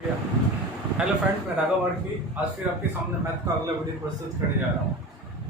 Hello friends, मैं राघव वर्की आज फिर आपके सामने मैथ का अगला वीडियो प्रस्तुत करने जा रहा हूँ।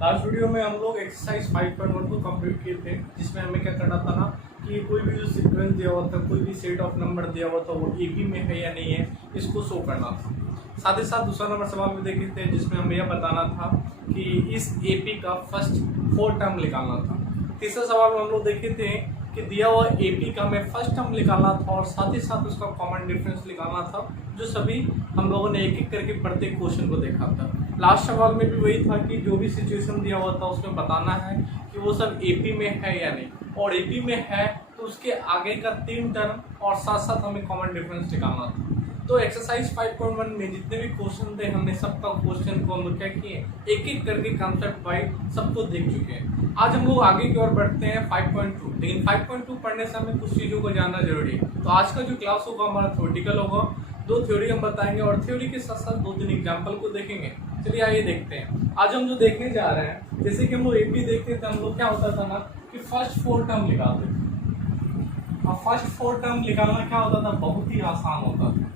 लास्ट वीडियो में हम लोग एक्सरसाइज 5.1 को कंप्लीट किए थे, जिसमें हमें क्या करना था ना कि कोई भी जो सीक्वेंस दिया हुआ था, कोई भी सेट ऑफ नंबर दिया हुआ था, वो एपी में है या नहीं है, इसको शो करना था। साथ ही साथ दूसरा नंबर सवाल भी देखे थे, जिसमें हमें यह बताना था कि इस एपी का फर्स्ट 4 टर्म निकालना था। तीसरा सवाल में हम लोग देखे थे कि दिया हुआ एपी का हमें फर्स्ट टर्म निकालना था और साथ ही साथ उसका कॉमन डिफरेंस निकालना था, जो सभी हम लोगों ने एक एक करके प्रत्येक क्वेश्चन को देखा था। लास्ट सवाल में भी वही था कि जो भी सिचुएशन दिया हुआ था उसमें बताना है कि वो सब एपी में है या नहीं, और एपी में है तो उसके आगे का 3 टर्म और साथ साथ हमें कॉमन डिफरेंस निकालना था। तो एक्सरसाइज 5.1 में जितने भी क्वेश्चन थे, हमने सबका क्वेश्चन को हम लोग क्या किए, एक एक करके कॉन्सेप्ट वाइज सबको देख चुके हैं। आज हम लोग आगे की ओर बढ़ते हैं 5.2, लेकिन 5.2 पढ़ने से हमें कुछ चीज़ों को जानना जरूरी है। तो आज का जो क्लास होगा हमारा थ्योरेटिकल होगा, 2 थ्योरी हम बताएंगे और थ्योरी के साथ साथ 2-3 एग्जाम्पल को देखेंगे। चलिए आइए देखते हैं आज हम जो देखने जा रहे हैं। जैसे कि हम लोग एपी देखते थे, हम लोग क्या होता था ना कि फर्स्ट 4 टर्म निकालते थे, और फर्स्ट 4 टर्म निकालना क्या होता था, बहुत ही आसान होता था,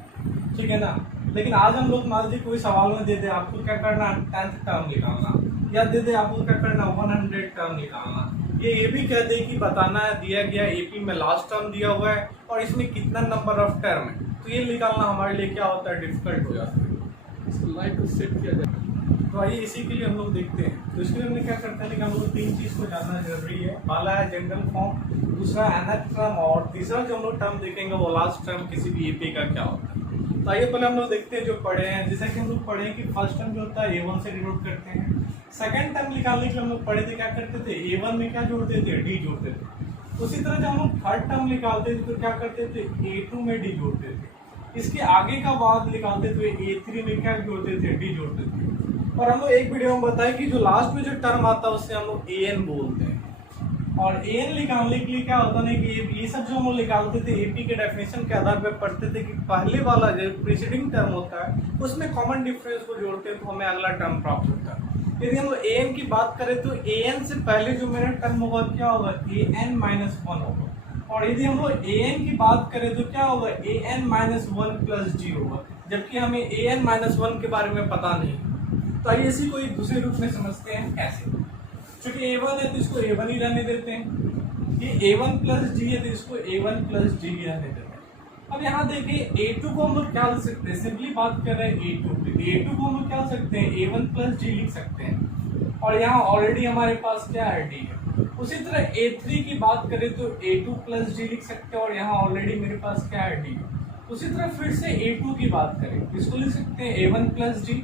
ठीक है ना। लेकिन आज हम लोग मान लीजिए कोई सवाल में दे दे आपको क्या करना, 10th टर्म निकालना, या दे दे आपको क्या करना 100 टर्म निकालना। ये भी कह दे कि बताना है दिया गया एपी में लास्ट टर्म दिया हुआ है और इसमें कितना नंबर ऑफ टर्म है, तो ये निकालना हमारे लिए क्या होता है, डिफिकल्ट हो जाता है। इसको लाइक को सेट किया जाए। तो आइए इसी के लिए हम लोग देखते हैं। तो इसके लिए हमने क्या करते हैं कि हम लोग 3 चीज़ को जानना जरूरी है। पहला है जनरल फॉर्म, दूसरा nth टर्म, और तीसरा जो हम लोग टर्म देखेंगे वो लास्ट टर्म किसी भी एपी का क्या होता है। तो आइए पहले हम लोग देखते हैं जो पढ़े हैं। जैसे कि हम लोग पढ़े कि फर्स्ट टर्म जो होता है A1 से डिनोट करते हैं। सेकंड टर्म निकालने के लिए हम लोग पढ़े थे क्या करते थे, A1 में क्या जोड़ते थे, D जोड़ते थे। उसी तरह जब हम लोग थर्ड टर्म निकालते थे तो क्या करते थे, A2 में D जोड़ते थे। इसके आगे का बाद निकालते थे A3 में क्या जोड़ते थे, D जोड़ते थे। और हम लोग एक वीडियो में बताए कि जो लास्ट में जो टर्म आता है उससे हम लोग AN बोलते हैं। और एन निकालने के लिए क्या होता है कि ये सब जो हम लोग निकालते थे एपी के डेफिनेशन के आधार पर पढ़ते थे कि पहले वाला जो प्रीसीडिंग टर्म होता है उसमें कॉमन डिफरेंस को जोड़ते हैं तो हमें अगला टर्म प्राप्त होता है। यदि हम लोग एन की बात करें तो एन से पहले जो मेरा टर्म होगा क्या होगा, an-1 होगा। और यदि हम लोग an की बात करें तो क्या होगा, an-1 + g होगा, जबकि हमें an-1 के बारे में पता नहीं। तो आइए इसी को एक दूसरे रूप में समझते हैं कैसे। क्योंकि A1 है तो इसको A1 ही रहने देते हैं, ये A1 + G है तो इसको A1 + G ही रहने देते हैं। अब यहाँ देखिए A2 को हम लोग क्या लिख सकते हैं, सिंपली बात कर रहे हैं A2 की, A2 को हम लोग क्या लिख सकते हैं, A1 + G लिख सकते हैं। और यहाँ ऑलरेडी हमारे पास क्या है, D है। उसी तरह A3 की बात करें तो A2 + G लिख सकते हैं और यहाँ ऑलरेडी मेरे पास क्या है, D है। उसी तरह फिर से A2 की बात करें, इसको लिख सकते हैं A1 + G,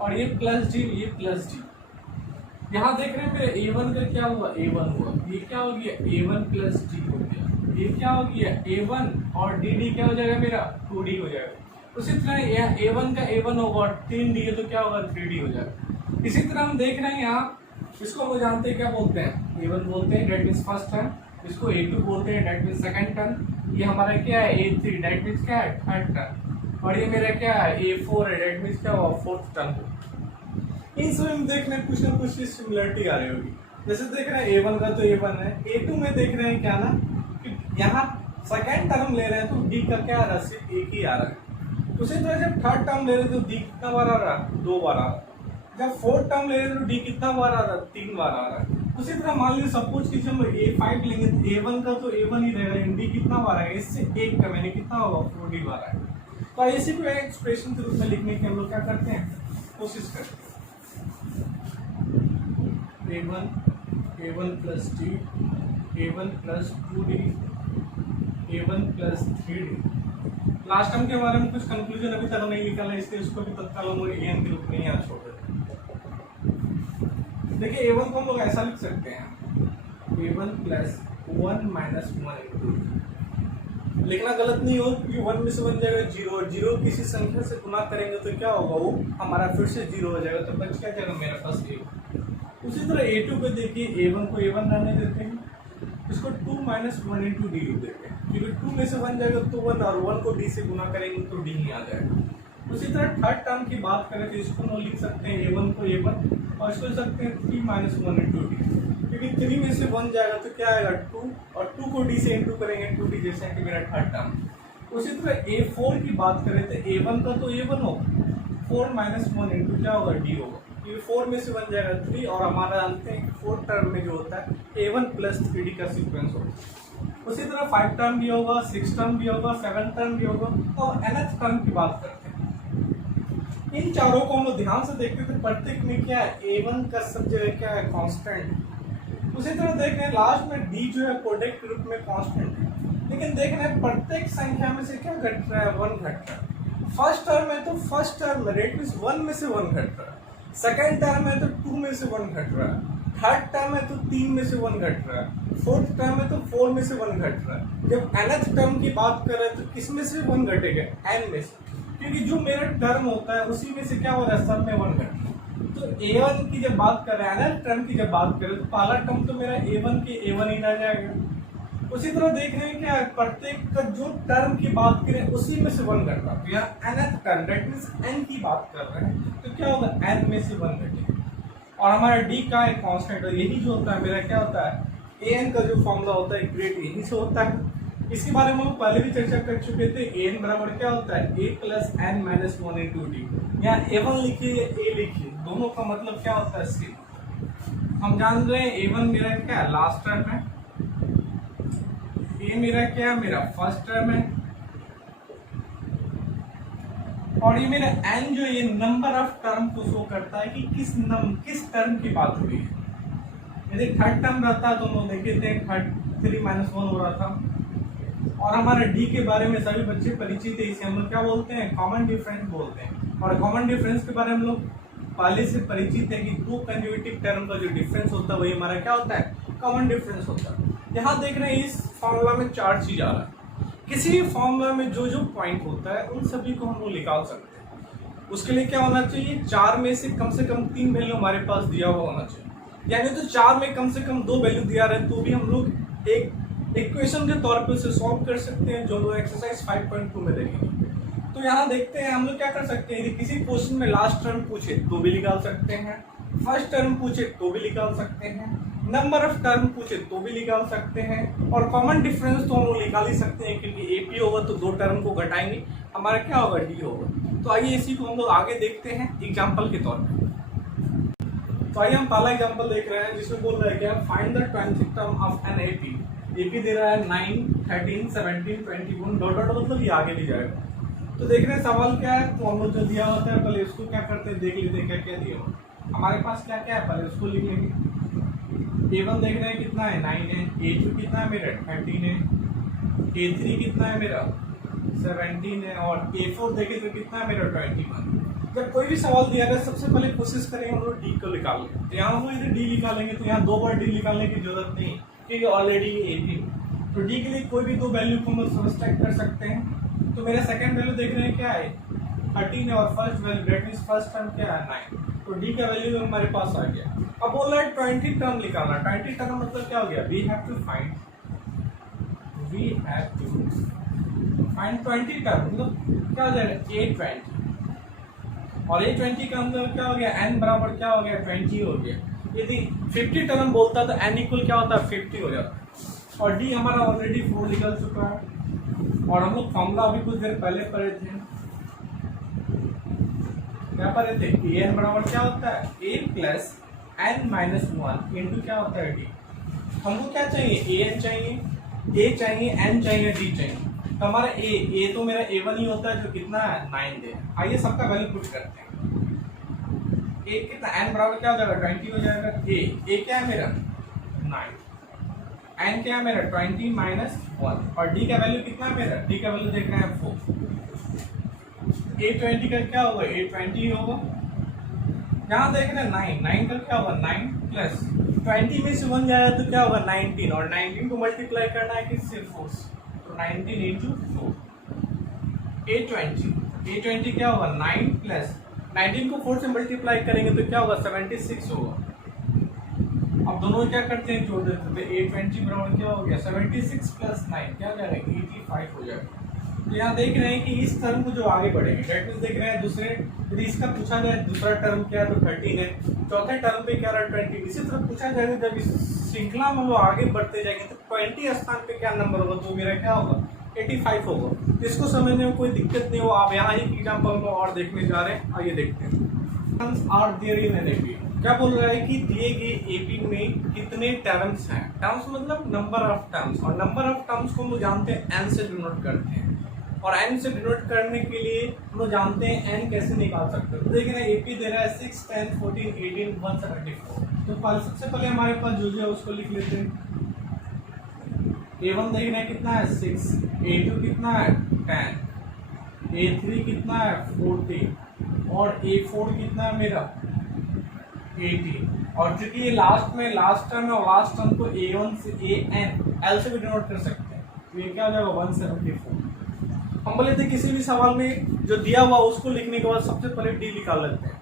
और ये +G, ये +G। यहाँ देख रहे हैं मेरे A1 का क्या हुआ, A1 हुआ, ये क्या हो गया, A1 + D हो गया, ये क्या हो गया, A1, और DD क्या हो जाएगा मेरा, 2D हो जाएगा। उसी तरह यहाँ A1 का A1 होगा और 3D है तो क्या होगा, 3D हो जाएगा। इसी तरह हम देख रहे हैं यहाँ, इसको हम जानते हैं क्या बोलते हैं, A1 बोलते हैं, डेट मीन्स फर्स्ट टर्म। इसको A2 बोलते हैं, डेट मीन्स सेकंड टर्म। ये हमारा क्या है, A3, डेट मीन्स क्या है, थर्ड टर्म। और ये मेरा क्या है, A4 है, डेट मीन्स क्या हुआ, फोर्थ टर्म। इन सब में देख रहे हैं कुछ ना कुछ सिमिलरिटी आ रही होगी। जैसे देख रहे हैं A1 का तो A1 है, A2 में देख रहे हैं क्या ना कि यहाँ सेकेंड टर्म ले रहे हैं तो D का क्या आ रहा है, सिर्फ एक ही आ रहा है। उसी तरह जब थर्ड टर्म ले रहे हैं तो D कितना बार आ रहा है, 2 बार आ रहा है। जब फोर्थ टर्म ले रहे हैं तो D कितना बार आ रहा है, 3 बार आ रहा है। उसी तरह मान लीजिए सपोज कि हम A5 लेंगे तो A1 का तो A1 ही रहेगा, D कितना बार है, इससे एक का मैंने कितना होगा, 4D बार है। तो इसी को एक्सप्रेशन के रूप में लिखने की हम लोग क्या करते हैं, कोशिश करते हैं। A1 + D, A1 + 2D, A1 + 3D। Last term के बारे में कुछ कंक्लूजन अभी तक नहीं निकला है, इसलिए उसको भी तत्काल हम लोग AN के रूप में यहाँ छोड़ देते हैं। देखिए A1 को हम लोग ऐसा लिख सकते हैं, A1 + 1 - 1 लिखना गलत नहीं हो, क्योंकि 1 में से बन जाएगा 0, और 0 किसी संख्या से गुना करेंगे तो क्या होगा, वो हमारा फिर से 0 हो जाएगा, तो बच क्या जाएगा मेरे पास 1। उसी तरह A2 को देखिए, A1 को A1 रहने देते हैं, इसको 2 - 1 × D लिख देते हैं, क्योंकि 2 में से 1 जाएगा तो 1, और 1 को D से गुना करेंगे तो D ही आ जाएगा। उसी तरह थर्ड टर्म की बात करें तो इसको हम लिख सकते हैं A1 को A1, और इसको लिख सकते हैं 3 - 1 × D, क्योंकि 3 में से 1 जाएगा तो क्या आएगा, 2, और 2 को D से इंटू करेंगे 2D, जैसे कि मेरा थर्ड टर्म। उसी तरह A4 की बात करें तो A1 का तो A1 होगा, 4 - 1 इंटू क्या होगा D होगा, ये 4 में से बन जाएगा 3 और हमारा जानते हैं कि 4 टर्म में जो होता है A1 + 3D का सीक्वेंस होगा। उसी तरह 5 टर्म भी होगा, 6 टर्म भी होगा, 7 टर्म भी होगा और nth टर्म की बात करते हैं। इन चारों को हम लोग ध्यान से देखते थे, प्रत्येक में क्या है A1 का सब जगह क्या है कांस्टेंट। उसी तरह देख रहे हैं लास्ट में D जो है प्रोडक्ट रूप में कांस्टेंट है, लेकिन देख रहे हैं प्रत्येक संख्या में से क्या घट रहा है, 1 घट रहा है। फर्स्ट टर्म है तो फर्स्ट टर्म में रेट मीन्स 1 में से 1 घट रहा है, सेकेंड टर्म है तो 2 में से 1 घट रहा है, थर्ड टर्म है तो 3 में से 1 घट रहा है, फोर्थ टर्म है तो 4 में से 1 घट रहा है। जब nth टर्म की बात करें तो किस में से 1 घटेगा, n में से, क्योंकि जो मेरा टर्म होता है उसी में से क्या हो रहा है, सब में 1 घट रहा है। तो A1 की जब बात करें, nth टर्म की जब बात करें तो पहला टर्म तो मेरा A1 के A1 ही रह जाएगा। उसी तरह देख रहे हैं क्या प्रत्येक का जो टर्म की बात करें उसी में से 1 घट रहा है, तो यहाँ nth term that means n की बात कर रहे हैं तो क्या होगा, n में से 1 घटेगा। और हमारा d का एक कांस्टेंट है, यही जो होता है मेरा क्या होता है an का जो फॉर्मूला होता है ग्रेड यही से होता है। इसके बारे में हम पहले भी चर्चा कर चुके थे। an बराबर क्या होता है, a + n - 1 इंटू डी। यहाँ a1 लिखिए या a लिखिए, दोनों का मतलब क्या होता है सेम। हम जान रहे हैं a1 मेरा क्या है, लास्ट टर्म है, ये मेरा क्या है, मेरा फर्स्ट टर्म है, और ये मेरा n जो ये नंबर ऑफ टर्म को शो करता है कि किस टर्म की बात हुई है। यदि थर्ड टर्म रहता तो हम लोग देखे थे 3 - 1 हो रहा था। और हमारा d के बारे में सभी बच्चे परिचित है, इसे हम लोग क्या बोलते हैं, कॉमन डिफरेंस बोलते हैं। और कॉमन डिफरेंस के बारे में हम लोग पहले से परिचित है कि दो कंज्यूगेटिव टर्म का जो डिफरेंस होता है वही हमारा क्या होता है, कॉमन डिफरेंस होता है। यहाँ देख रहे हैं इस फॉर्मूला में 4 चीज आ रहा है, किसी भी फॉर्मूला में जो जो पॉइंट होता है उन सभी को हम लोग निकाल सकते हैं। उसके लिए क्या होना चाहिए, 4 में से कम 3 वैल्यू हमारे पास दिया हुआ होना चाहिए, यानी तो 4 में कम से कम 2 वैल्यू दिया रहे तो भी हम लोग एक इक्वेशन के तौर पे उसे सॉल्व कर सकते हैं, जो लोग एक्सरसाइज 5.2 में देखेंगे। तो यहाँ देखते हैं हम लोग क्या कर सकते हैं, यदि किसी क्वेश्चन में लास्ट टर्म पूछे तो भी निकाल सकते हैं, फर्स्ट टर्म पूछे तो भी निकाल सकते हैं, नंबर ऑफ टर्म पूछे तो भी निकाल सकते हैं, और कॉमन डिफरेंस तो हम लोग निकाल ही सकते हैं, क्योंकि एपी होगा तो 2 टर्म को घटाएंगे, हमारा क्या होगा, डी होगा। तो आइए इसी को हम लोग आगे देखते हैं एग्जाम्पल के तौर पर। तो आइए हम पहला एग्जाम्पल देख रहे हैं जिसमें बोल रहा है क्या, find the 20th term of an AP. AP दे रहा है 9, 13, 17, 21 डॉट डॉट, मतलब ये आगे भी जाएगा। तो देख रहे हैं सवाल क्या है, तो हम लोग जो दिया होता है पहले इसको क्या करते हैं, देख लेते हैं क्या क्या दिया हो। हमारे पास क्या क्या है, पहले उसको लिख लेंगे। A1 देख रहे हैं कितना है, 9 है, A2 कितना है मेरा, 13 है, A3 कितना है मेरा, 17 है, और A4 देखे तो कितना है मेरा, 21। जब कोई भी सवाल दिया जाए सबसे पहले कोशिश करेंगे हम लोग डी को निकाल लें। तो यहाँ हम लोग यदि डी निकालेंगे तो यहाँ 2 बार डी निकालने की जरूरत नहीं, क्योंकि ऑलरेडी A3। तो डी के लिए कोई भी 2 वैल्यू को हम लोग सब्सट्रैक्ट कर सकते हैं। तो मेरा सेकंड वैल्यू देख रहे हैं क्या है, 13 है, और first value that means first term क्या है, 9। तो डी का वैल्यू हमारे पास आ गया। अब बोल रहा है 20 टर्म निकालना। 20 टर्म मतलब क्या हो गया, we have to find 20 term, मतलब क्या हो जाएगा, A20। और A20 का मतलब क्या हो गया, n बराबर क्या हो गया, 20 हो गया। यदि 50 टर्म बोलता तो n इक्वल क्या होता है, 50 हो जाता। और डी हमारा ऑलरेडी 4 निकल चुका है, और हम लोग फॉर्मूला अभी कुछ देर पहले पढ़े थे, क्या पढ़े थे, an बराबर क्या होता है, a + n - 1 इंटू क्या होता है, d। हमको क्या चाहिए, an चाहिए, a चाहिए, n चाहिए, d चाहिए। तो हमारा a तो मेरा A1 ही होता है जो कितना है, 9 दे। आइए सबका वैल्यू पुट करते हैं। a कितना, n बराबर क्या हो जाएगा, 20 हो जाएगा। a क्या है मेरा, 9, n क्या है मेरा, 20 - 1, और d का वैल्यू कितना है मेरा, d का वैल्यू देख रहे हैं 4। A20 का क्या होगा, A20 होगा। यहाँ देख रहे हैं 9 का क्या होगा, 9 प्लस 20 में से 1 जाएगा तो क्या होगा, 19, और 19 को मल्टीप्लाई करना है किससे, 4 से, तो 19 इंटू 4। A20 क्या होगा, 9 प्लस 19 को 4 से मल्टीप्लाई करेंगे तो क्या होगा, 76 होगा। अब दोनों क्या करते हैं, जोड़ देते हैं। A20 बराबर क्या हो गया, 76 + 9 क्या हो जाएगा, 85 हो जाएगा। तो यहाँ देख रहे हैं कि इस टर्म को जो आगे बढ़ेंगे, डेट मींस देख रहे हैं दूसरे, यदि इसका पूछा जाए दूसरा टर्म क्या है तो 13 है, चौथे टर्म पे क्या रहा, 20। इसी तरह पूछा जाएगा जब इस श्रृंखला में वो आगे बढ़ते जाएंगे तो 20 स्थान पे क्या नंबर होगा, तो मेरा क्या होगा, 85 होगा। इसको समझने में कोई दिक्कत नहीं हो। आप यहाँ एक एग्जाम्पल में और देखने जा रहे हैं, आइए देखते हैं। Are there in an AP, क्या बोल रहा है कि दिए गए एपी में कितने टर्म्स हैं। टर्म्स मतलब नंबर ऑफ टर्म्स, और नंबर ऑफ टर्म्स को हम लोग जानते हैं एन से डिनोट करते हैं, और एन से डिनोट करने के लिए हम लोग जानते हैं एन कैसे निकाल सकते हैं। तो देखिए ना, एपी दे रहा है 6, 10, 14, 18, 174। तो सबसे पहले हमारे पास जो है उसको लिख लेते हैं। A1 देखना है कितना है 6, A2 कितना है 10, A3 कितना है 40, और A4 कितना है मेरा 80। और चूंकि ये लास्ट टर्म है, और लास्ट टर्म को A1 से L से भी डिनोट कर सकते हैं, तो ये क्या हो जाएगा 174। हम बोले थे किसी भी सवाल में जो दिया हुआ उसको लिखने के बाद सबसे पहले डी निकाल लेते हैं,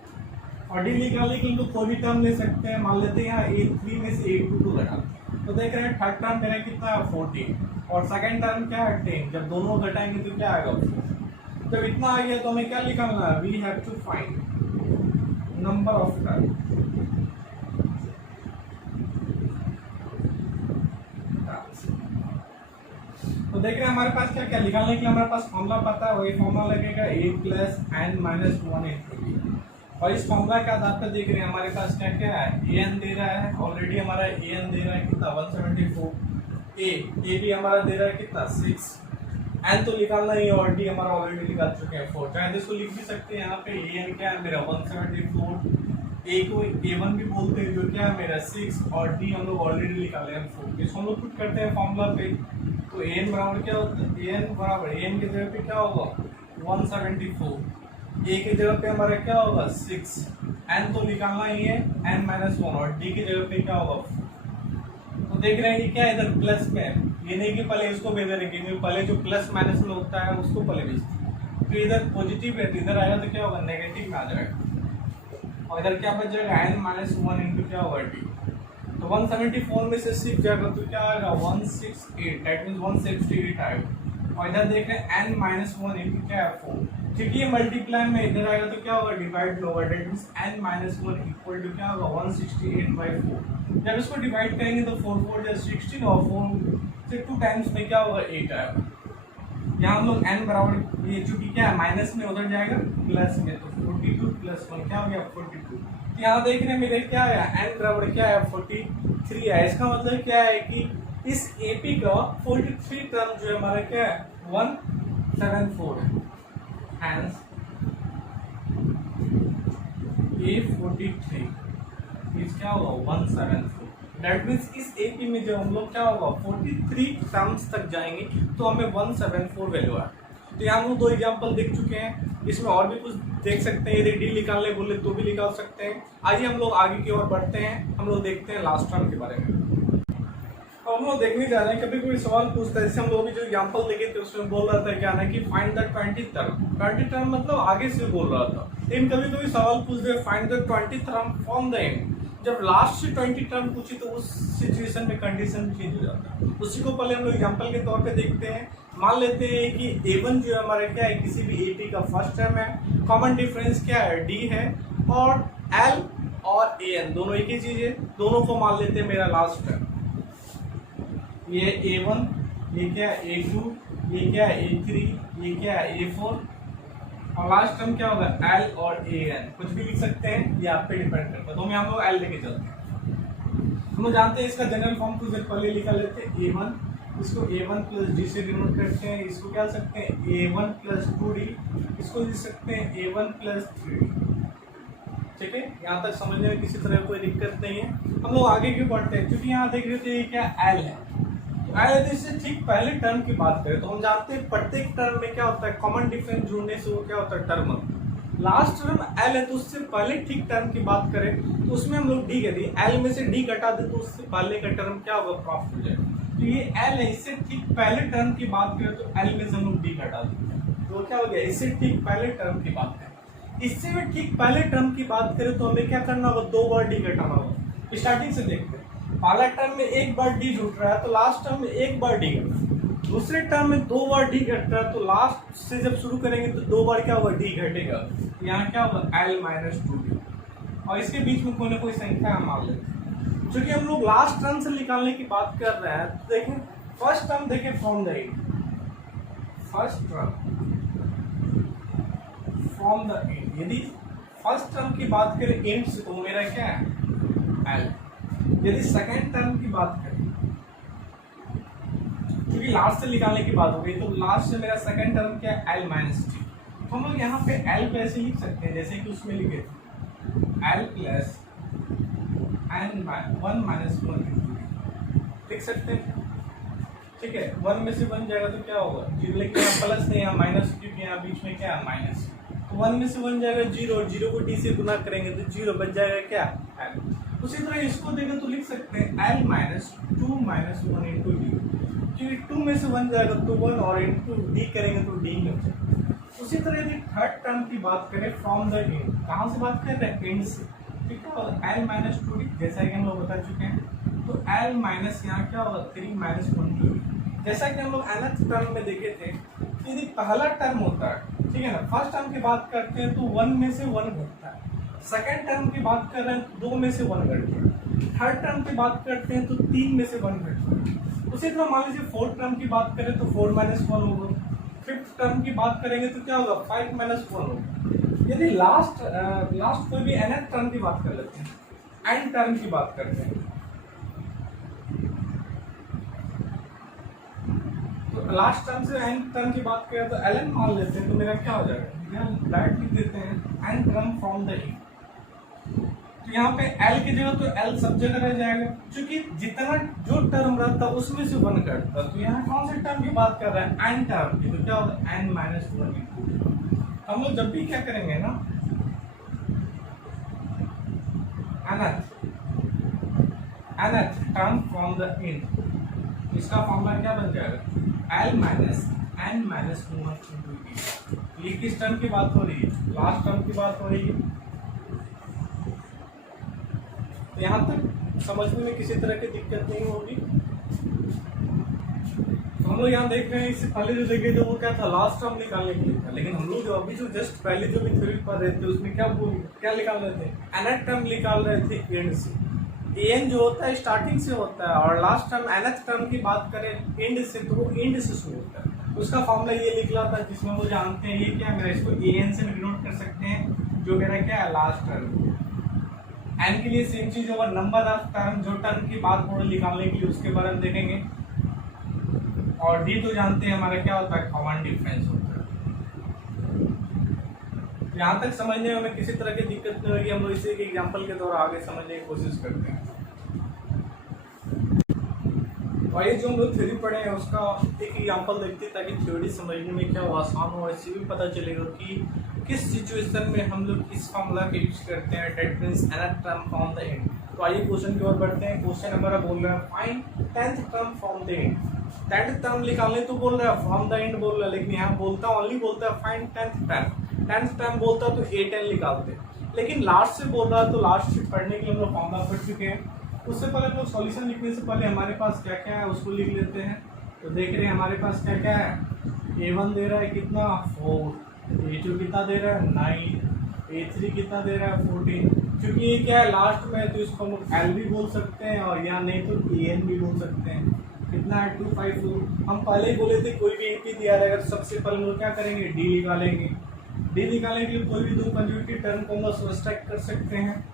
और डी निकालने के लिए कोई भी टर्म ले सकते हैं। मान लेते हैं यहाँ A3 में से A2 को घटाते हैं, तो देख रहे हैं थर्ड टर्म मेरा कितना है 14, और सेकंड टर्म क्या है 10। जब दोनों घटाएंगे तो क्या आएगा, जब इतना आ गया तो हमें क्या निकालना है, we have to find number of term. तो देख रहे हैं हमारे पास क्या क्या निकालने के लिए हमारे पास फॉर्मूला पता है, वही फॉर्मूला लगेगा a plus n minus 1 into B. और इस फॉर्मूला के आधार पर देख रहे हैं हमारे पास क्या क्या है, an दे रहा है ऑलरेडी, हमारा an दे रहा है कितना 174, a भी हमारा दे रहा है कितना 6, n तो निकालना ही है, और d हमारा ऑलरेडी निकाल चुके हैं 4। चाहे इसको लिख भी सकते हैं यहाँ पे, an क्या है मेरा 174, a को a1 भी बोलते हैं जो क्या है मेरा 6, और d हम लोग ऑलरेडी निकाले हैं 4। इसको हम लोग पुट करते हैं फॉर्मूला पे, तो an बराबर क्या होता है, an बराबर an की जगह पे क्या होगा 174, a की जगह पे हमारा क्या होगा 6, n तो निकालना ही है n माइनस 1, और d की जगह पे क्या होगा 4। तो देख रहे हैं कि क्या इधर प्लस में है, ये नहीं कि पहले इसको भेज देंगे, क्योंकि पहले जो प्लस माइनस में होता है उसको पहले भेजते हैं। तो इधर पॉजिटिव है, इधर आएगा तो क्या होगा नेगेटिव में आ जाएगा, और इधर क्या बच जाएगा n माइनस 1 इंटू क्या होगा d। तो 174 में से 6 जाएगा तो क्या आएगा 168, दैट मींस 168 आएगा। और इधर देख रहे हैं n माइनस 1 इंटू क्या है 4, क्योंकि ये मल्टीप्लाई में इधर आएगा तो क्या होगा डिवाइड होगा, that means n minus 1 equal to क्या होगा 168/4। जब इसको डिवाइड करेंगे तो 4 4 16, और 4 से 2 टाइम्स में क्या होगा 8 आएगा। यहाँ हम लोग n बराबर, ये चूंकि क्या है माइनस में उधर जाएगा प्लस में, तो 42 प्लस 1 क्या हो गया 42। यहाँ देख रहे हैं मेरे क्या है n बराबर क्या है 43 है। इसका मतलब क्या है कि इस AP का 43 टर्म जो है हमारा क्या है 174 है, हैंस A43 इस क्या होगा 174। दैट मीन्स इस AP में जब हम लोग क्या होगा 43 टर्म्स तक जाएंगे तो हमें 174 वैल्यू है। तो यहाँ हम लोग 2 एग्जाम्पल देख चुके हैं, इसमें और भी कुछ देख सकते हैं, यदि डी निकालने बोले तो भी निकाल सकते हैं। आइए हम लोग आगे की ओर बढ़ते हैं, हम लोग देखते हैं लास्ट टर्म के बारे में। अब हम लोग देखने जा रहे हैं, कभी कोई सवाल पूछता है, जैसे हम लोग भी जो एग्जाम्पल देखे थे उसमें बोल रहा था क्या ना कि find the 20th term. 20 term मतलब आगे से बोल रहा था, लेकिन कभी कोई सवाल पूछ they find the 20th term from the and, जब लास्ट से 20 टर्म पूछी तो उस सिचुएशन में कंडीशन चेंज हो जाता है। उसी को पहले हम लोग एग्जाम्पल के तौर पे देखते हैं। मान लेते हैं कि A1 जो है हमारा क्या है किसी भी AP का फर्स्ट टर्म है, कॉमन डिफरेंस क्या है D है, और L और AN दोनों एक ही चीज है, दोनों को मान लेते हैं मेरा लास्ट टर्म। ये A1, ये क्या है A2, ये क्या है A3, ये क्या है A4, और लास्ट टर्म क्या होगा L और AN। कुछ भी लिख सकते हैं, ये आप पे डिपेंड करता है। तो हम लोग L लेके चलते हैं। हम लोग जानते हैं इसका जनरल फॉर्म कुछ देर पहले लिखा लेते हैं A1, इसको A1 प्लस D से डिनोट करते हैं, इसको क्या लिख सकते हैं A1 प्लस 2D, इसको लिख सकते हैं A1 प्लस 3D। ठीक है, यहाँ तक समझने में किसी तरह कोई दिक्कत नहीं है। हम लोग आगे क्यों बढ़ते हैं, क्योंकि यहाँ देख रहे थे ये क्या L है, तो L है, तो इससे ठीक पहले टर्म की बात करें तो हम जानते हैं प्रत्येक टर्म में क्या होता है कॉमन डिफरेंस जोड़ने से वो क्या होता है टर्म। लास्ट टर्म L है तो उससे पहले ठीक टर्म की बात करें तो उसमें हम लोग D कर दिए, L में से D घटा दे तो उससे पहले का टर्म क्या होगा प्राप्त हो जाएगा। तो ये L है, इससे ठीक पहले टर्म की बात करें तो L में से हम लोग D घटा देते, तो क्या हो गया इससे ठीक पहले टर्म की बात करें। इससे भी ठीक पहले टर्म की बात करें तो हमें क्या करना होगा 2 बार D घटाना होगा। स्टार्टिंग से देखते हैं, पहला टर्म में 1 बार D जुट रहा है तो लास्ट टर्म में 1 बार D घटा, दूसरे टर्म में 2 बार D घट रहा है तो लास्ट से जब शुरू करेंगे तो 2 बार क्या होगा D घटेगा, यहाँ क्या होगा L माइनस 2D, और इसके बीच में कोई ना कोई संख्या हम मान लेते हैं। क्योंकि हम लोग लास्ट टर्म से निकालने की बात कर रहे हैं तो देखें फर्स्ट टर्म देखें from the and, first term from the and. यदि फर्स्ट टर्म की बात करें एंड से तो मेरा क्या है एल। यदि सेकेंड टर्म की बात करें, क्योंकि लास्ट से निकालने की बात हो गई, तो लास्ट से मेरा सेकेंड टर्म क्या है एल माइनस टी। तो हम लोग यहाँ पे एल को ऐसे लिख सकते हैं जैसे कि उसमें लिखे थे L plus N one minus one लिख सकते हैं। ठीक है, वन में से वन जाएगा तो क्या होगा जीरो, लेकिन यहाँ प्लस नहीं यहाँ माइनस, क्योंकि यहाँ बीच में क्या है माइनस। तो वन में से वन जाएगा जीरो, और जीरो को डी से गुना करेंगे तो जीरो बच जाएगा क्या एल। उसी तरह इसको देखें तो लिख सकते हैं L minus two minus one into D, क्योंकि टू में से वन जाएगा तो वन, और इंटू डी करेंगे तो डी में जाएगा। उसी तरह यदि थर्ड टर्म की बात करें फ्रॉम द एंड, कहाँ से बात कर रहे हैं एंड से, ठीक है, एल माइनस टू डी जैसा कि हम लोग बता चुके हैं। तो एल माइनस यहाँ क्या होगा थ्री माइनस वन डी। जैसा कि हम लोग nth टर्म में देखे थे, यदि पहला टर्म होता है, ठीक है ना, फर्स्ट टर्म की बात करते हैं तो वन में से वन घटता है, सेकेंड टर्म की बात कर रहे हैं तो दो में से वन घटता है, थर्ड टर्म की बात करते हैं तो तीन में से वन घटता है। उसी तरह मान लीजिए फोर्थ टर्म की बात करें तो फोर माइनस वन होगा, फिफ्थ टर्म की बात करेंगे तो क्या होगा फाइव माइनस वन होगा। यदि लास्ट कोई भी nth टर्म की बात कर लेते हैं, एन टर्म की बात करते हैं, तो लास्ट टर्म से एन टर्म की बात करें तो एल एन मान लेते हैं, तो मेरा क्या हो जाएगा डायरेक्ट लिख देते हैं N term from the end. तो यहाँ पे एल की जगह तो एल सब जगह रह जाएगा, क्योंकि जितना जो टर्म रहता है उसमें से वन कटता। तो यहाँ कौन से टर्म की बात कर रहे हैं एन टर्म की, तो क्या होगा एन माइनस वन इंटू। हम लोग जब भी क्या करेंगे ना nth term from the end, इसका फॉर्मूला क्या बन जाएगा L minus N minus one into D. ये किस टर्म की बात हो रही है, लास्ट टर्म की बात हो रही है। तो यहाँ तक समझने में किसी तरह की दिक्कत नहीं होगी। तो हम लोग यहाँ देख रहे हैं, इससे पहले जो देखे थे वो क्या था लास्ट टर्म निकालने के लिए था, लेकिन हम लोग जो अभी जो जस्ट पहले जो भी थ्योरी पढ़ रहे थे उसमें क्या निकाल रहे थे nth टर्म निकाल रहे थे एंड से। एन जो होता है स्टार्टिंग से होता है, और लास्ट टर्म nth टर्म की बात करें एंड से तो वो एंड से शुरू होता है। उसका फॉर्मूला ये निकला था जिसमें वो जानते हैं ये क्या मेरा, इसको एन से डिनोट कर सकते हैं, जो मेरा क्या है लास्ट टर्म। एन के लिए सेम चीज होगा नंबर ऑफ टर्म, जो टर्म की बात हो निकालने के लिए उसके बारे में देखेंगे। और डी तो जानते हैं हमारा क्या होता है कॉमन डिफरेंस होता है। यहाँ तक समझने में हमें किसी तरह की दिक्कत नहीं होगी, हम लोग इसी के एग्जाम्पल के द्वारा आगे समझने की कोशिश करते हैं। और ये जो हम लोग थ्योरी पढ़े हैं उसका एक एग्जाम्पल देखते हैं ताकि थ्योरी समझने में क्या आसान हो, इससे भी पता चलेगा कि किस सिचुएशन में हम लोग इस फॉर्मूला का यूज करते हैं, that means nth term from the end. तो आइए क्वेश्चन की ओर बढ़ते हैं। क्वेश्चन हमारा बोल रहा है find 10th term from the and. 10th term निकालने तो बोल रहा है, फ्रॉम द एंड बोल रहा है, लेकिन यहाँ बोलता ओनली बोलता है find 10th term. 10th term बोलता तो 8n निकालते, लेकिन लास्ट से बोल रहा है तो लास्ट से पढ़ने के लिए हम लोग फॉर्मूला पढ़ चुके हैं। उससे पहले हम लोग सॉल्यूशन लिखने से पहले हमारे पास क्या क्या है उसको लिख लेते हैं। तो देख रहे हैं हमारे पास क्या क्या है, a1 दे रहा है कितना 4, a2 कितना दे रहा है 9, a3 कितना दे रहा है 14। क्योंकि ये क्या है लास्ट में, तो इसको हम लोग एल भी बोल सकते हैं और यहाँ नहीं तो an भी बोल सकते हैं। कितना है 2 5 4। हम पहले ही बोले थे कोई भी एंट्री दिया रहेगा तो सबसे पहले हम लोग क्या करेंगे डी निकालेंगे। डी निकालने के लिए कोई भी दो कंज्यूगेटिव टर्म को हम लोग सब्सट्रैक्ट कर सकते हैं।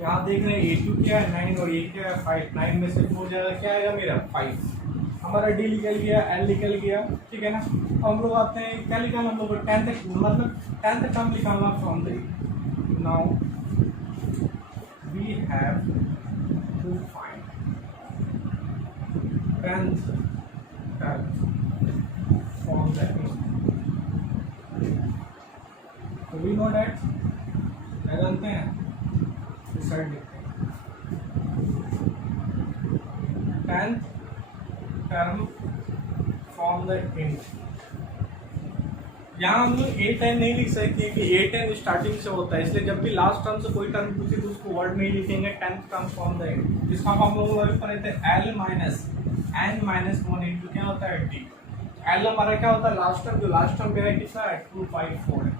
यहाँ देख रहे हैं a2 क्या है 9 और ये क्या है 5। 9 में से 4 जाएगा क्या आएगा मेरा 5। हमारा डी निकल गया, एल निकल गया, ठीक है ना। तो हम लोग आते हैं क्या निकालना, हम लोग 10th मतलब 10th टर्म निकालना from the. Now we have to find 10th term from the. तो वी नो दैट, क्या जानते हैं, साइड लिखते हैं 10th term from the and. यहाँ हम लोग 8n नहीं लिख सकते कि 8n स्टार्टिंग से होता है, इसलिए जब भी लास्ट टर्म से कोई टर्म पूछे तो उसको वर्ड में ही लिखेंगे 10th term from the and. जिसका हम लोग पढ़े थे l minus n minus 1 into क्या होता है d। l हमारा क्या होता है लास्ट टर्म, जो लास्ट टर्म मेरा कितना है 2 5 4 है।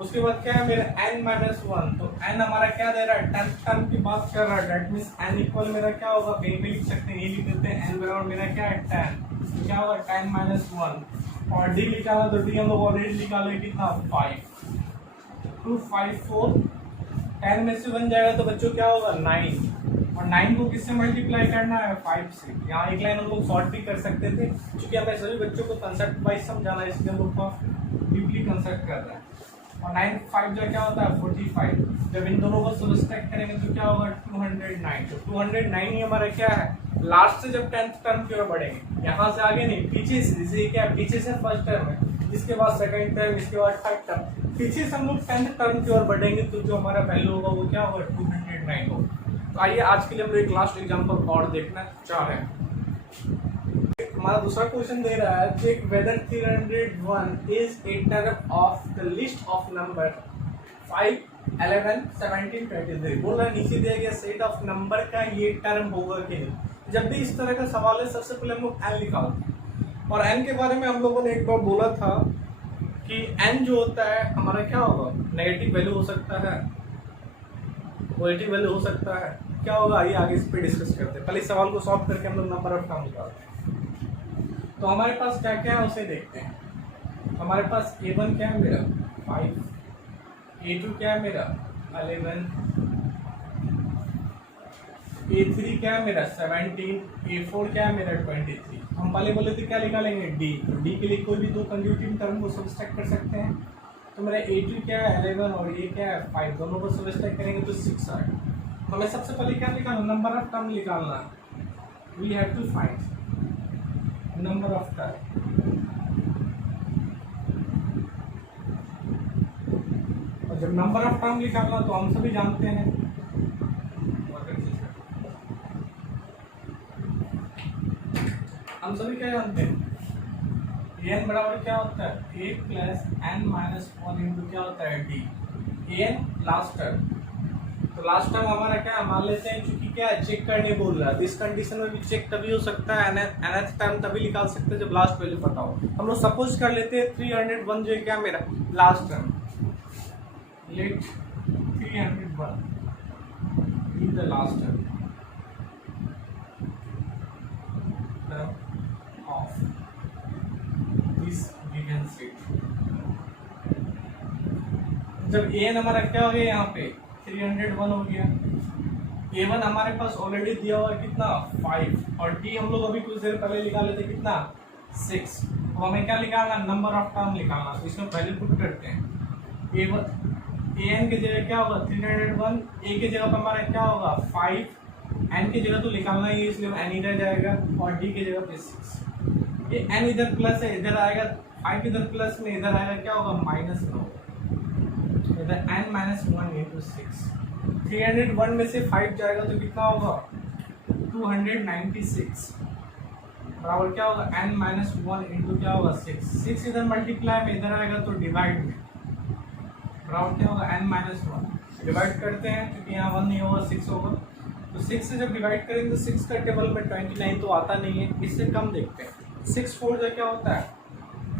उसके बाद क्या है मेरा n माइनस 1, तो n हमारा क्या दे रहा है 10th टर्म की बात कर रहा है, डेट मीन्स n इक्वल मेरा क्या होगा कहीं पे लिख सकते हैं, ये लिख देते हैं n बराबर मेरा क्या है 10, क्या होगा 10 माइनस 1 और डी निकाला तो डी हम लोग ऑलरेडी निकाले कितना 5, 2 5 4, 10 में से 1 जाएगा तो बच्चों क्या होगा 9, और 9 को किससे मल्टीप्लाई करना है 5 से। यहाँ एक लाइन हम लोग शॉर्ट भी कर सकते थे, क्योंकि हमें सभी बच्चों को कंसेप्ट वाइज समझाना है, इसलिए हम लोग को डीपली कंसेप्ट कर रहे हैं। और 9 5 जो क्या होता है 45, जब इन दोनों को सब्सट्रैक्ट करेंगे तो क्या होगा 209। तो 209 ही हमारा क्या है लास्ट से जब 10th टर्म की ओर बढ़ेंगे, यहाँ से आगे नहीं पीछे से, जैसे क्या है पीछे से फर्स्ट टर्म है, इसके बाद सेकंड टर्म, इसके बाद थर्ड टर्म, पीछे से हम लोग 10th टर्म की ओर बढ़ेंगे तो जो हमारा वैल्यू होगा वो क्या होगा 209 होगा। तो आइए आज के लिए हम लोग एक लास्ट एग्जांपल और देखना चाह रहे हैं। हमारा दूसरा क्वेश्चन दे रहा है check whether 301 is a term of the list of number 5 11 17 23। बोल रहा है नीचे दिया गया सेट ऑफ नंबर का ये टर्म होगा कि नहीं। जब भी इस तरह का सवाल है सबसे पहले हम लोग एन निकालते हैं, और एन के बारे में हम लोगों ने एक बार बोला था कि एन जो होता है हमारा क्या होगा नेगेटिव वैल्यू हो सकता है, पॉजिटिव वैल्यू हो सकता है, क्या होगा आइए आगे इस पे डिस्कस करते हैं। पहले इस सवाल को सॉल्व करके हम लोग नंबर ऑफ टर्म निकालते हैं। तो हमारे पास क्या क्या है उसे देखते हैं। हमारे पास a1 क्या है मेरा 5, a2 क्या है मेरा 11, a3 क्या है मेरा 17, a4 क्या है मेरा 23। हम पहले बोले थे क्या निकालेंगे d, तो d के लिए कोई भी दो कंज्यूटिव टर्म को सब्सट्रैक्ट कर सकते हैं। तो मेरा a2 क्या है 11 और ये क्या है 5, दोनों को सब्सट्रैक्ट करेंगे तो 6 आएगा। हमें सबसे पहले क्या निकालना नंबर ऑफ टर्म निकालना है, we have to find number of term. और जब नंबर ऑफ टर्म निकालना तो हम सभी जानते हैं क्या जानते हैं एन बराबर क्या होता है ए प्लस एन माइनस 1 इंटू क्या होता है डी। एन लास्ट टर्म, तो लास्ट टर्म हमारा क्या मान लेते हैं क्योंकि क्या चेक करने बोल रहा है, तो इस कंडीशन में भी चेक तभी हो सकता है, nth टर्म तभी निकाल सकते हैं जब लास्ट वैल्यू पता हो। हम लोग सपोज कर लेते हैं 301 जो है क्या मेरा last term, let 301 is the last term of this given set. जब एन हमारा क्या हो गया यहाँ पे 301 हो गया, a1 हमारे पास ऑलरेडी दिया हुआ है कितना 5, और d हम लोग अभी कुछ देर पहले निकाले थे कितना 6। तो हमें क्या निकालना नंबर ऑफ टर्म निकालना, तो इसमें पहले पुट करते हैं a1 an की जगह क्या होगा 301, a की जगह पर हमारा क्या होगा 5, n की जगह तो निकालना ही है इसलिए n इधर जाएगा और d की जगह पे 6। ये n इधर प्लस है इधर आएगा, 5 इधर प्लस में इधर आएगा क्या होगा माइनस में होगा, इधर n माइनस 1 इंटू 6। 301 में से 5 जाएगा तो कितना होगा 296 बराबर क्या होगा n माइनस 1 इंटू क्या होगा 6 इधर मल्टीप्लाई में इधर आएगा तो डिवाइड में बराबर क्या होगा n माइनस 1। डिवाइड करते हैं क्योंकि यहाँ 1 नहीं होगा 6 होगा, तो 6 से जब डिवाइड करेंगे तो 6 का टेबल में 29 तो आता नहीं है, इससे कम देखते हैं। 6 4 जो क्या होता है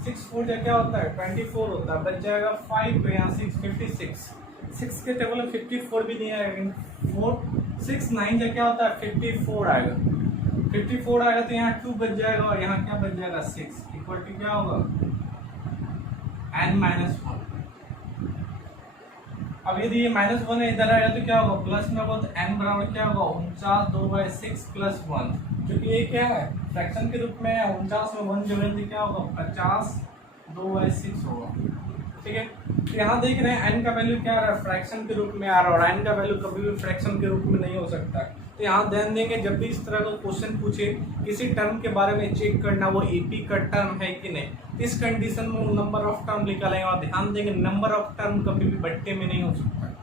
6 4 जो क्या होता है 24 होता है, बच जाएगा 5 तो यहाँ 6 56, 6 के टेबल में 54 भी नहीं आएगा, 4 6 9 जो क्या होता है 54 आएगा, 54 आएगा तो यहाँ 2 बच जाएगा और यहाँ क्या बच जाएगा 6 इक्वल टू क्या होगा n माइनस 1। अब यदि ये माइनस 1 है इधर आएगा तो क्या होगा प्लस में होगा, तो n बराबर क्या होगा 49 2/6 प्लस 1, क्योंकि ये क्या है फ्रैक्शन के रूप में 49 में 1 जोड़ें तो क्या होगा 50 2/6 होगा। ठीक है, तो यहाँ देख रहे हैं n का वैल्यू क्या आ रहा है फ्रैक्शन के रूप में आ रहा है, और n का वैल्यू कभी भी फ्रैक्शन के रूप में नहीं हो सकता है। तो यहाँ ध्यान देंगे जब भी इस तरह का क्वेश्चन पूछे किसी टर्म के बारे में चेक करना वो एपी का टर्म है कि नहीं, इस कंडीशन में नंबर ऑफ टर्म निकालेंगे और ध्यान देंगे नंबर ऑफ टर्म कभी भी बट्टे में नहीं हो सकता।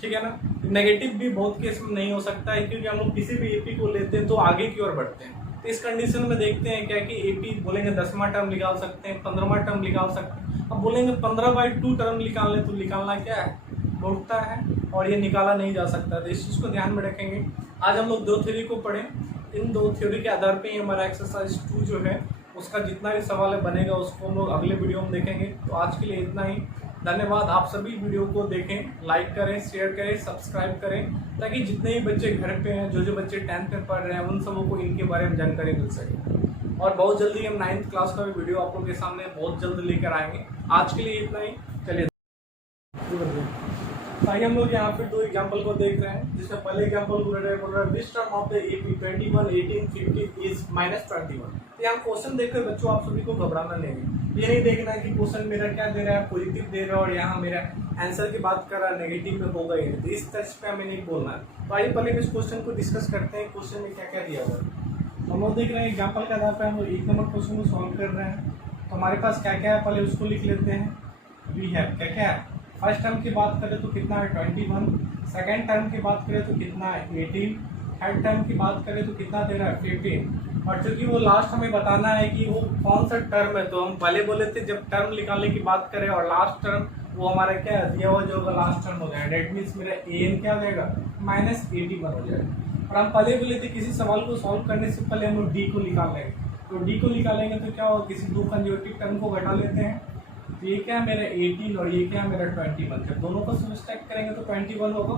ठीक है ना, नेगेटिव भी बहुत केस में नहीं हो सकता है क्योंकि हम लोग किसी भी एपी को लेते हैं तो आगे की ओर बढ़ते हैं। तो इस कंडीशन में देखते हैं क्या कि एपी बोलेंगे 10वां टर्म निकाल सकते हैं, 15वां टर्म निकाल सकते हैं। अब बोलेंगे 15/2 टर्म निकालने तो निकालना क्या है बढ़ता है और ये निकाला नहीं जा सकता, तो इस चीज़ को ध्यान में रखेंगे। आज हम लोग 2 थ्योरी को पढ़ें, इन 2 थ्योरी के आधार पे ही हमारा एक्सरसाइज 2 जो है उसका जितना भी सवाल है बनेगा उसको हम लोग अगले वीडियो में देखेंगे। तो आज के लिए इतना ही, धन्यवाद। आप सभी वीडियो को देखें, लाइक करें, शेयर करें, सब्सक्राइब करें, ताकि जितने भी बच्चे घर पे हैं, जो बच्चे 10th में पढ़ रहे हैं उन सबों को इनके बारे में जानकारी मिल सके। और बहुत जल्दी हम 9th क्लास का भी वीडियो आप लोगों के सामने बहुत जल्द लेकर आएंगे। आज के लिए इतना ही, चलिए आइए हम लोग यहाँ पे 2 एग्जाम्पल को देख रहे हैं, जिसमें पहले एग्जाम्पल बोल रहा है this term of the AP 21, 18, 15 is -21। तो यहाँ क्वेश्चन देखकर बच्चों आप सभी को घबराना नहीं है, ये नहीं देखना है कि क्वेश्चन मेरा क्या दे रहा है, पॉजिटिव दे रहा है और यहाँ मेरा आंसर की बात कर रहा है नेगेटिव में होगा ही नहीं, तो इस तरह पे हमें नहीं बोलना है। तो आइए पहले इस क्वेश्चन को डिस्कस करते हैं, क्वेश्चन में क्या क्या दिया हुआ है। हम लोग देख रहे हैं एग्जाम्पल के आधार पर हम लोग 1 नंबर क्वेश्चन को सॉल्व कर रहे हैं। तो हमारे पास क्या क्या है पहले उसको लिख लेते हैं। वी हैव क्या क्या है, फर्स्ट टर्म की बात करें तो कितना है 21, सेकेंड टर्म की बात करें तो कितना है 18, थर्ड टर्म की बात करें तो कितना दे रहा है 15। और चूंकि वो लास्ट हमें बताना है कि वो कौन सा टर्म है, तो हम पहले बोले थे जब टर्म निकालने की बात करें और लास्ट टर्म वो हमारा क्या है दिया हुआ जो होगा लास्ट टर्म हो जाएगा, डेट मीन्स मेरा an क्या हो जाएगा -81 हो जाएगा। और हम पहले बोले थे किसी सवाल को सॉल्व करने से पहले हम लोग डी को निकाल लेंगे, तो डी को निकालेंगे तो क्या होगा, किसी 2 कंज्यूगेटिव टर्म को घटा लेते हैं। तो ये क्या है मेरा 18 और ये क्या है मेरा 21, जब दोनों को सब्सट्रैक्ट करेंगे तो 21 होगा,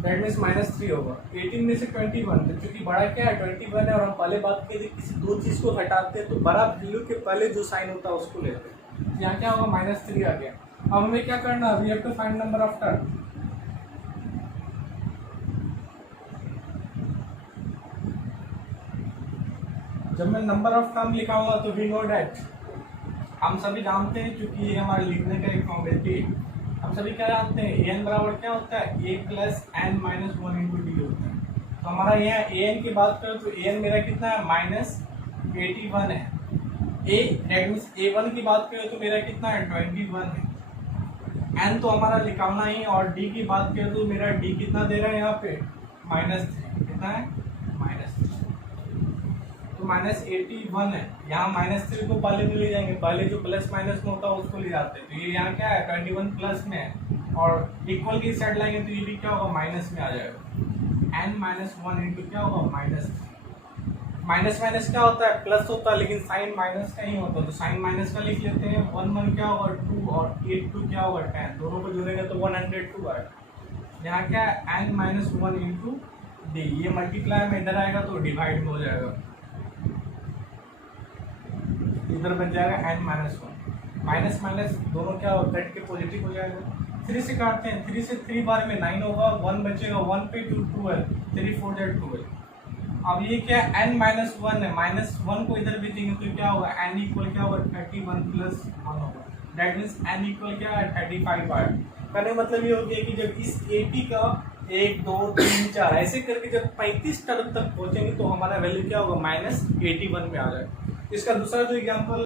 दैट मीन्स -3 होगा। 18 में से 21, तो चूंकि बड़ा क्या है 21 है और हम पहले बात की थी किसी 2 चीज़ को घटाते हैं तो बड़ा वैल्यू के पहले जो साइन होता है उसको लेते हैं। यहाँ क्या होगा -3 आ गया। अब हमें क्या करना है, we have to find number of term. जब मैं नंबर ऑफ टर्म लिखाऊंगा तो वी नो डैट, हम सभी जानते हैं क्योंकि ये हमारे लिखने का एक फॉर्मेलिटी है, हम सभी क्या जानते हैं an बराबर क्या होता है a + n - 1 × d होता है। तो हमारा यहाँ an की बात करें तो an मेरा कितना है -81 है। दैट मीन्स a1 की बात करें तो मेरा कितना है 21 है। n तो हमारा निकालना ही, और d की बात करें तो मेरा d कितना दे रहा है यहाँ पे -3, कितना है -3, तो -81 है। यहाँ -3 को पहले में ले जाएंगे, पहले जो प्लस माइनस में होता है उसको ले जाते हैं, तो ये यहाँ क्या है 21 प्लस में है, और इक्वल की साइड लाएंगे तो ये भी क्या होगा माइनस में आ जाएगा। n - 1 इंटू क्या होगा -3, माइनस माइनस क्या होता है प्लस होता है, लेकिन साइन माइनस का ही होता है, तो साइन माइनस का लिख लेते हैं। 1 1 क्या होगा 2 और 8 2 क्या होगा 10, दोनों को जोड़ेंगे तो 102 आएगा। यहाँ क्या है n - 1 इंटू d, ये मल्टीप्लाई में इधर आएगा तो डिवाइड हो जाएगा, इधर बन जाएगा n - 1, माइनस माइनस दोनों क्या होगा कट के पॉजिटिव हो जाएगा। 3 से काटते हैं, 3 से 3 बार में 9 होगा, 1 बचेगा, 1 पे 2 12, 3 4 12। अब ये क्या n - 1 है, -1 को इधर भेजेंगे तो क्या होगा n इक्वल क्या होगा 31 + 1 होगा, दैट मीन्स n इक्वल क्या है 35 आएगा। कहने का मतलब ये हो गया कि जब इस AP का 1 2 3 4 ऐसे करके जब 35 टर्म तक पहुंचेंगे तो हमारा वैल्यू क्या होगा -81 में आ जाएगा। इसका दूसरा जो एग्जाम्पल